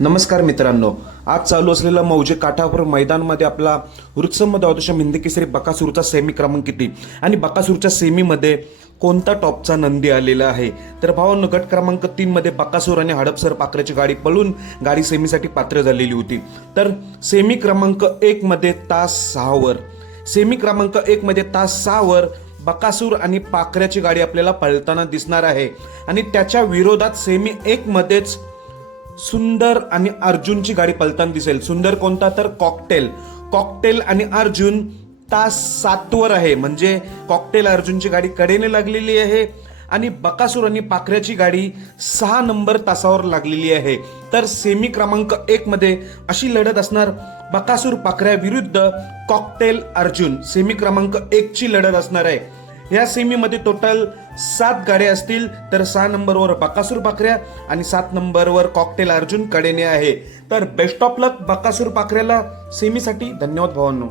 नमस्कार मित्रांनो आज चालू असलेल्या मौजे काठावर मैदानमध्ये आपला वृत्सममध्ये अवतशम हिंदी केसरी बकासूरचा सेमी क्रमांक किती? आणि बकासूरच्या सेमीमध्ये कोणता टॉपचा नंदी आलेला आहे? तर भावांनो गट क्रमांक तीनमध्ये बकासूर आणि हडपसर पाखरेची गाडी पळून गाडी सेमीसाठी पात्र झालेली होती. तर सेमी क्रमांक एकमध्ये तास सहावर सेमी क्रमांक एकमध्ये तास सहावर बकासूर आणि पाखऱ्याची गाडी आपल्याला पळताना दिसणार आहे. आणि त्याच्या विरोधात सेमी एकमध्येच सुंदर आणि अर्जुनची गाडी पलताना दिसेल. सुंदर कोणता तर कॉकटेल कॉकटेल आणि अर्जुन तास सातवर आहे. म्हणजे कॉकटेल अर्जुनची गाडी कडेने लागलेली आहे आणि बकासूर आणि पाखऱ्याची गाडी सहा नंबर तासावर लागलेली आहे. तर सेमी क्रमांक एक मध्ये अशी लढत असणार बकासूर पाखऱ्या विरुद्ध कॉकटेल अर्जुन. सेमी क्रमांक एक ची लढत असणार आहे. या सेमीमध्ये टोटल सात गाड्या असतील तर सहा नंबरवर बकासूर पाखऱ्या आणि सात नंबरवर कॉकटेल अर्जुन कडेने आहे. तर बेस्ट ऑफ लक बकासूर पाखऱ्याला सेमीसाठी धन्यवाद भावांनो.